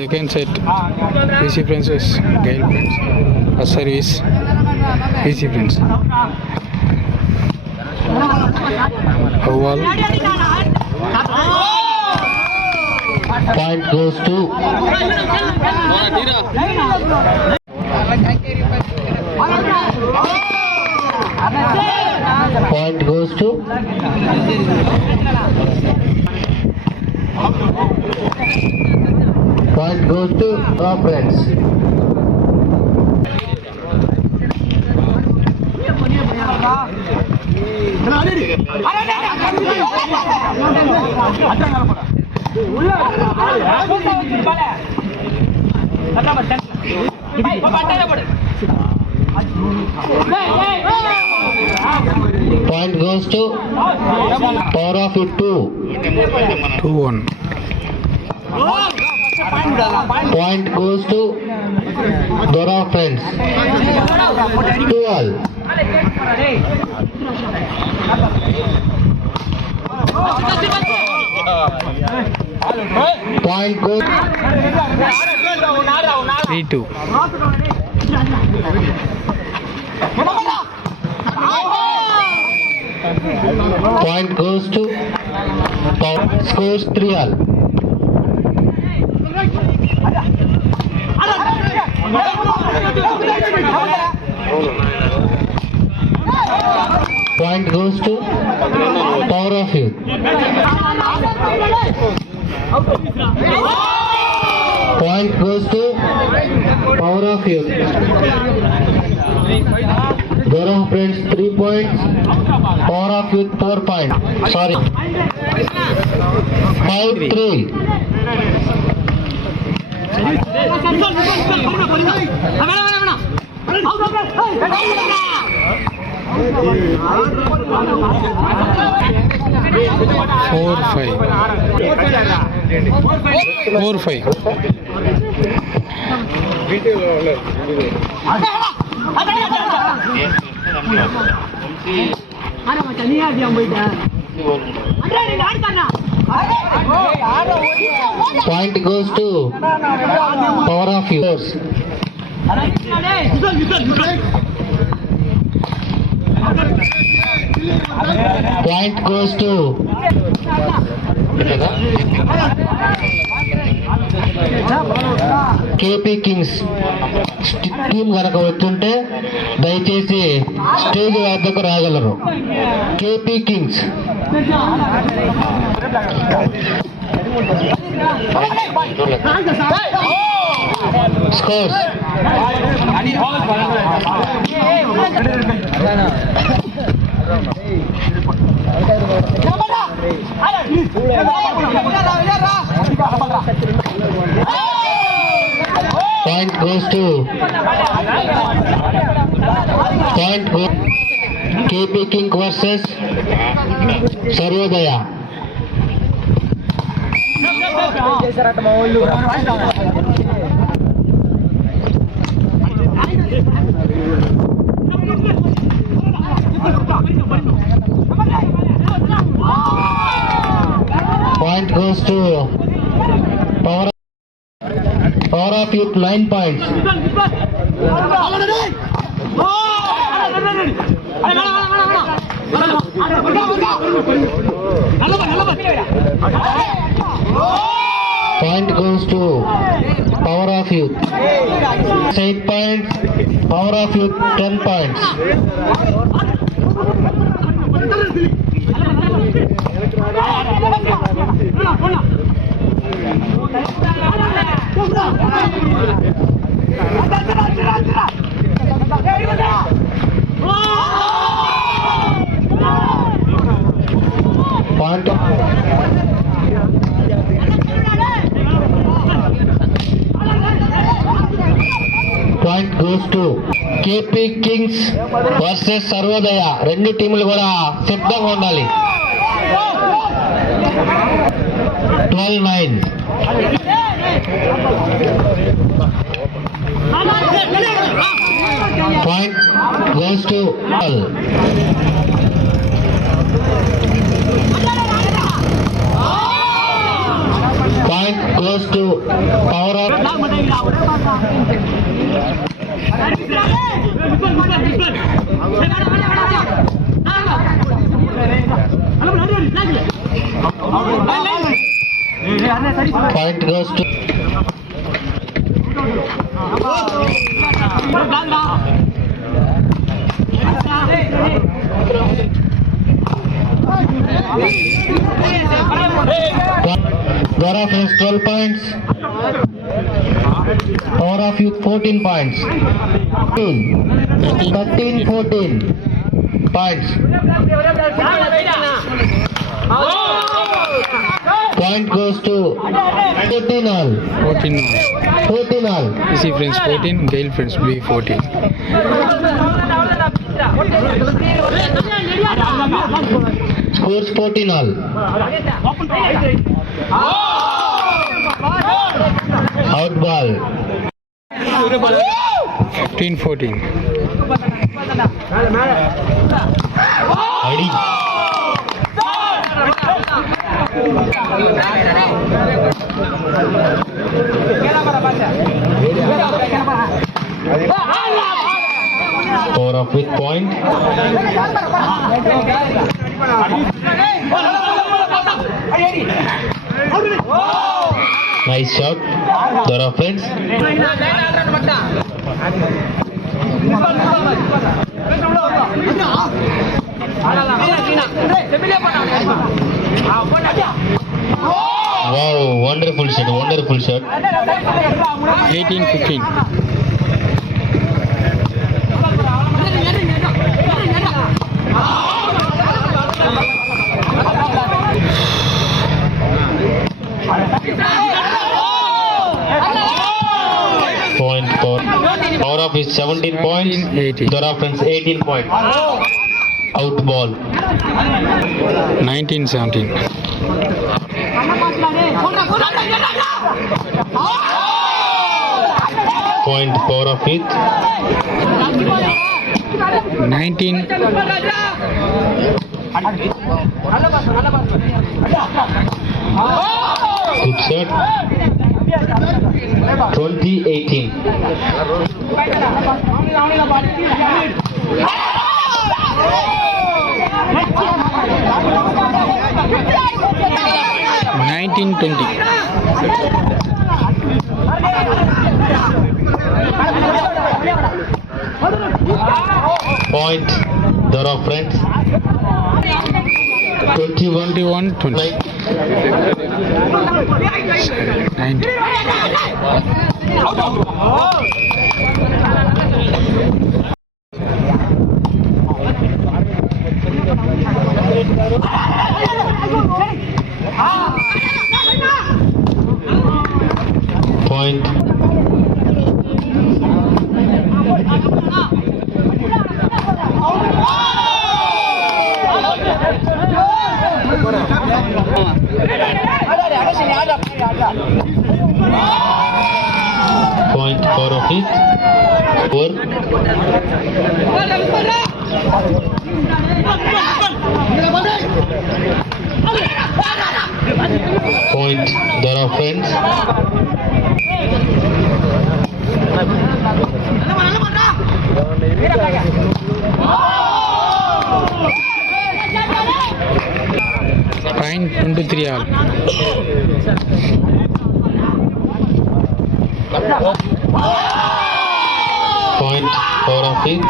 Second set, PC Princess, Gale Prince. First service, PC Prince. Oval. Point goes to point goes to point goes to our friends. Point goes to power of it 2-1. Point goes to Dora friends 2-all. Point goes 3-2. Point goes to power, scores 3-all. Point goes to power of youth. Point goes to power of youth. Dora friends 3 points. Power of youth 4 points. Sorry. 5-3. Four, five. Point goes to power of yours. Point goes to KP Kings. Team కనుక వచ్చుంటే దయచేసి stage వద్దకు రాగలరు. KP Kings. Scores. Point goes to KP King versus Sarvodaya. Point goes to power of youth 9 points. Point goes to power of youth 8 points. Power of youth 10 points. Point goes to KP Kings versus Sarvodaya. రెండు టీములు కూడా సిద్ధంగా ఉండాలి. 12-9. Point goes to all. Point goes to power of Point goes to Dora Friends 12 points. Power of Youth 14 points. 13-14 points. Point goes to 14 all. 14 all. 14 all. BC Friends 14, Gale Friends B 14. Scores 14 all. Out ball. 15-14. Adi. Power of with point. Nice shot. Dora Friends. Wow, wonderful shot, wonderful shot. 18-15. Point for power of is 17 points. 18. Dora Friends 18 points. Out ball. 19-17. Point power of it. 19. Good shot. 20-18. Nineteen 20. Point Dora Friends. 21 20. 90. Point. Point for of it. 4. Point Dora Friends. Point 23 all. Point for of it.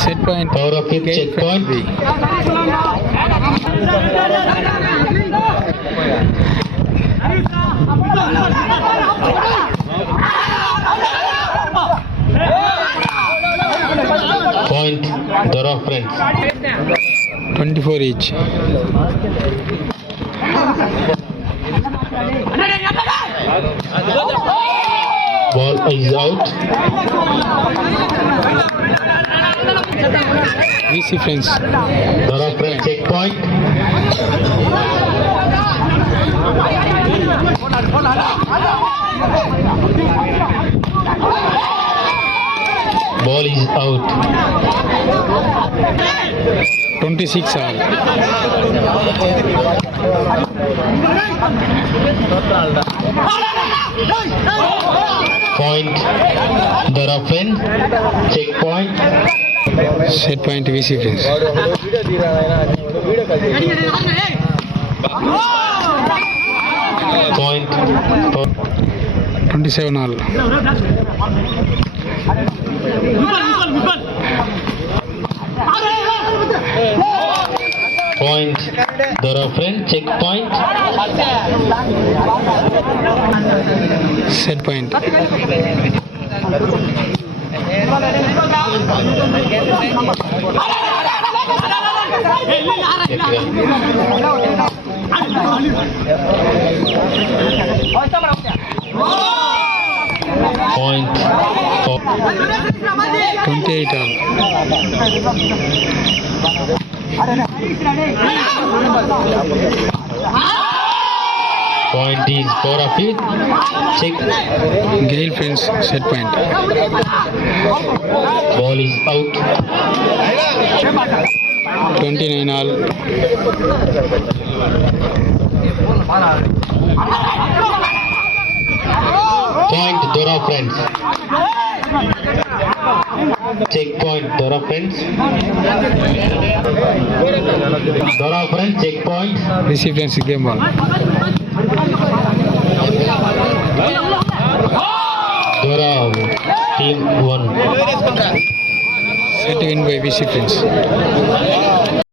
Set point. Power of it. Check point. Point Dora Friends. 24 each. Ball is out. BC Friends. Dora Friends check point. Ball is out. 26 all. point. Dora friends. Check point. Set point VC friends. Point. 27 all. Point. Dora friend. Check point. Set point. Point. 28 all. Point is power of youth. Check. Gale friends. Set point. Ball is out. 29 all. Point Dora friends. Check point Dora friends. Dora friends check point. VC friends game ball. Dora team 1. Set win by VC friends.